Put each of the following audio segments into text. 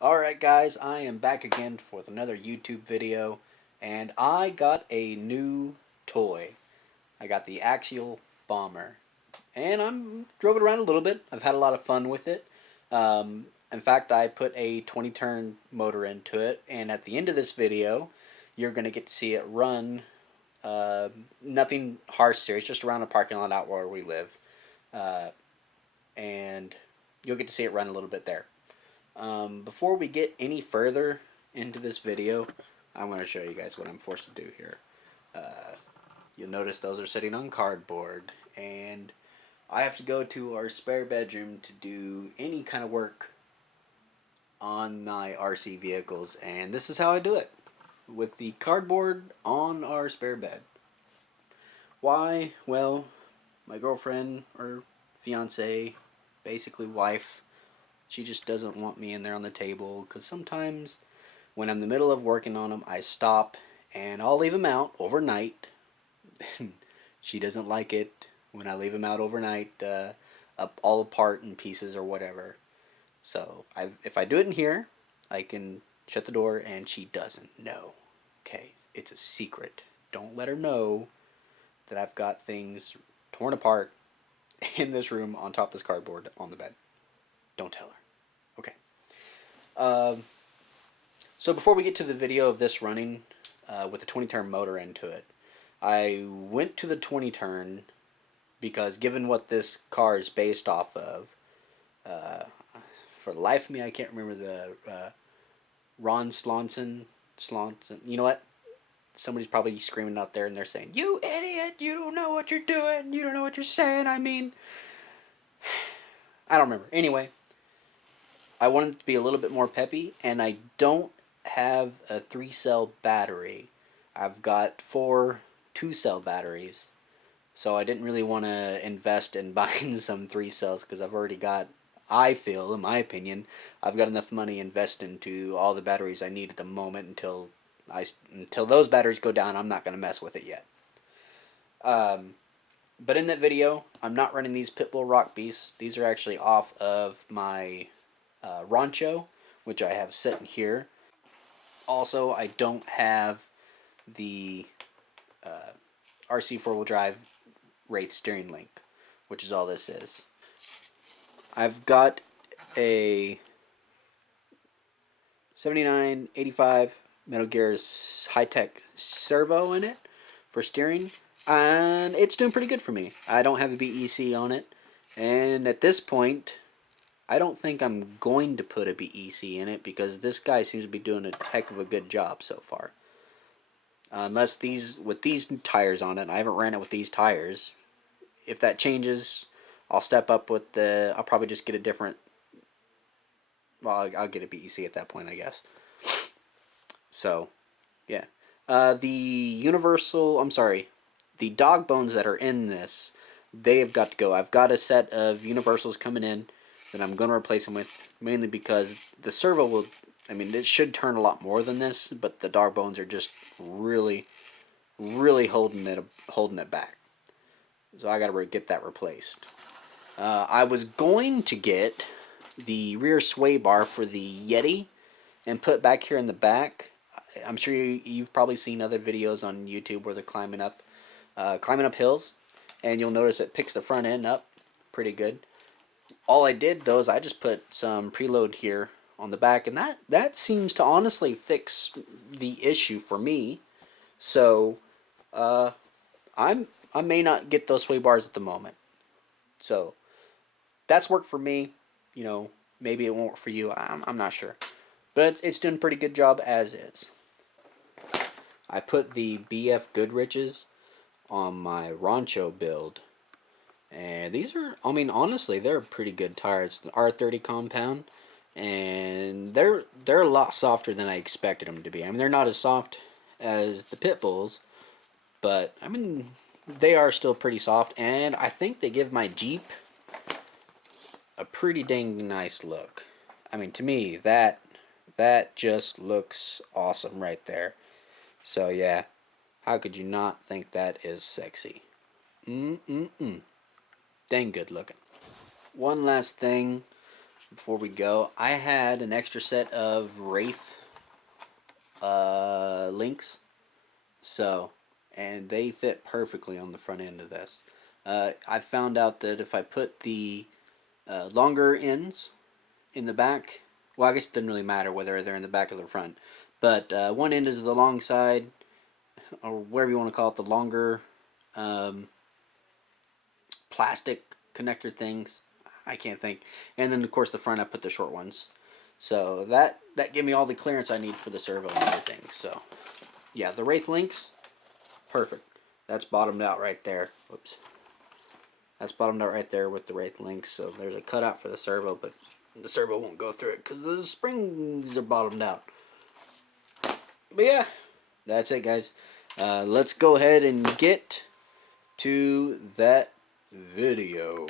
Alright guys, I am back again with another YouTube video, and I got a new toy. I got the Axial Bomber, and I'm drove it around a little bit. I've had a lot of fun with it. In fact, I put a 20 turn motor into it, and at the end of this video, you're going to get to see it run. Nothing harsh serious, just around a parking lot out where we live. Uh, and you'll get to see it run a little bit there. Before we get any further into this video, I'm going to show you guys what I'm forced to do here. Uh, you'll notice those are sitting on cardboard, and I have to go to our spare bedroom to do any kind of work on my RC vehicles, and this is how I do it, with the cardboard on our spare bed. Why? Well, my girlfriend, or fiance, basically wife, she just doesn't want me in there on the table, because sometimes when I'm in the middle of working on them, I stop and I'll leave them out overnight. She doesn't like it when I leave them out overnight, up all apart in pieces or whatever. So if I do it in here, I can shut the door and she doesn't know. Okay, it's a secret. Don't let her know that I've got things torn apart in this room on top of this cardboard on the bed. Don't tell her. Okay. Um, so before we get to the video of this running with the 20 turn motor into it, I went to the 20 turn because given what this car is based off of, uh, for the life of me, I can't remember the Ron Slonson. You know what? Somebody's probably screaming out there and they're saying, "You idiot! You don't know what you're doing. You don't know what you're saying." I mean, I don't remember. Anyway, I wanted it to be a little bit more peppy, and I don't have a 3-cell battery. I've got 4 2-cell batteries, so I didn't really want to invest in buying some 3 cells because I've already got, I feel, in my opinion, I've got enough money invested into all the batteries I need at the moment until those batteries go down. I'm not going to mess with it yet. But in that video, I'm not running these Pitbull Rock Beasts. These are actually off of my Rancho, which I have sitting here. Also, I don't have the RC 4-wheel drive Wraith steering link, which is all this is. I've got a 7985 Metal Gear's high-tech servo in it for steering, and it's doing pretty good for me. I don't have a BEC on it, and at this point, I don't think I'm going to put a BEC in it because this guy seems to be doing a heck of a good job so far. Unless with these tires on it, I haven't ran it with these tires. If that changes, I'll step up with I'll probably just get a different. Well, I'll get a BEC at that point, I guess. So, yeah. The dog bones that are in this, they have got to go. I've got a set of universals coming in that I'm going to replace them with, mainly because the servo will, I mean, it should turn a lot more than this, but the dog bones are just really, really holding it back. So I got to get that replaced. I was going to get the rear sway bar for the Yeti and put back here in the back. I'm sure you've probably seen other videos on YouTube where they're climbing up hills, and you'll notice it picks the front end up pretty good. All I did though is I just put some preload here on the back, and that seems to honestly fix the issue for me. So I may not get those sway bars at the moment. So that's worked for me. You know, maybe it won't work for you. I'm not sure, but it's doing a pretty good job as is. I put the BF Goodriches on my Rancho build, and these are, I mean, honestly, they're pretty good tires. The R30 compound, and they're a lot softer than I expected them to be. I mean, they're not as soft as the pit bulls, but I mean, they are still pretty soft, and I think they give my Jeep a pretty dang nice look. I mean, to me, that just looks awesome right there. So yeah, how could you not think that is sexy? Dang good looking. One last thing, before we go. I had an extra set of Wraith links, so, and they fit perfectly on the front end of this. I found out that if I put the longer ends in the back, well, I guess it doesn't really matter whether they're in the back or the front, but one end is the long side, or whatever you want to call it, the longer plastic connector things. I can't think. And then of course the front I put the short ones. So that gave me all the clearance I need for the servo and everything. So yeah, the Wraith links, perfect. That's bottomed out right there. Whoops. That's bottomed out right there with the Wraith links. So there's a cutout for the servo, but the servo won't go through it because the springs are bottomed out. But yeah, that's it, guys. Let's go ahead and get to that video.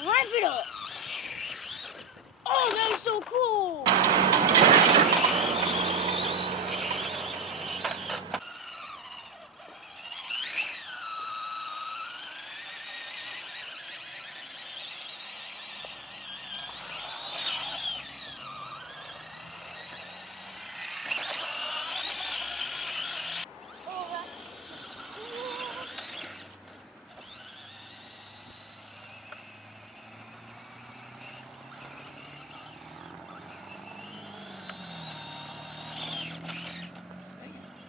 Wrap it up. Oh, that was so cool.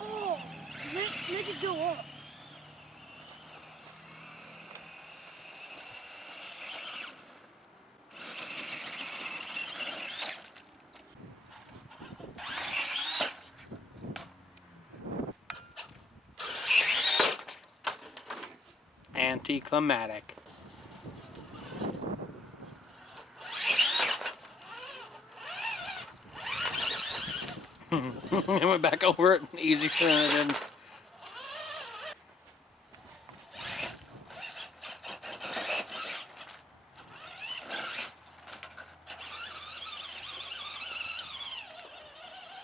Oh, make it go up. Anticlimactic. It went back over it easier than it did.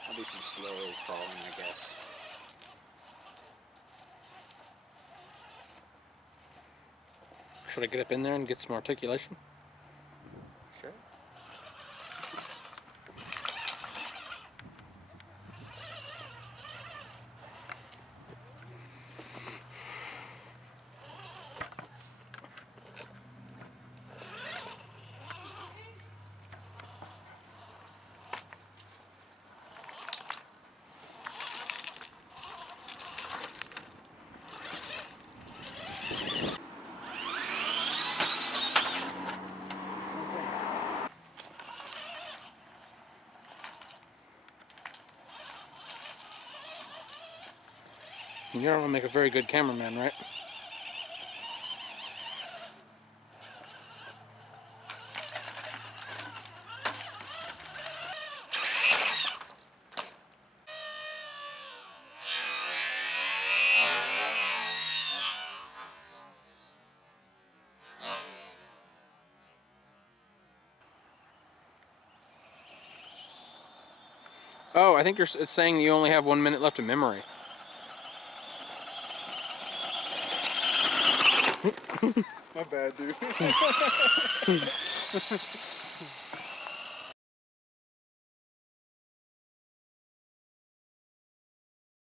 I'll do some slow crawling, I guess. Should I get up in there and get some articulation? Sure. You don't want to make a very good cameraman, right? Oh, I think it's saying you only have 1 minute left of memory. My bad, dude.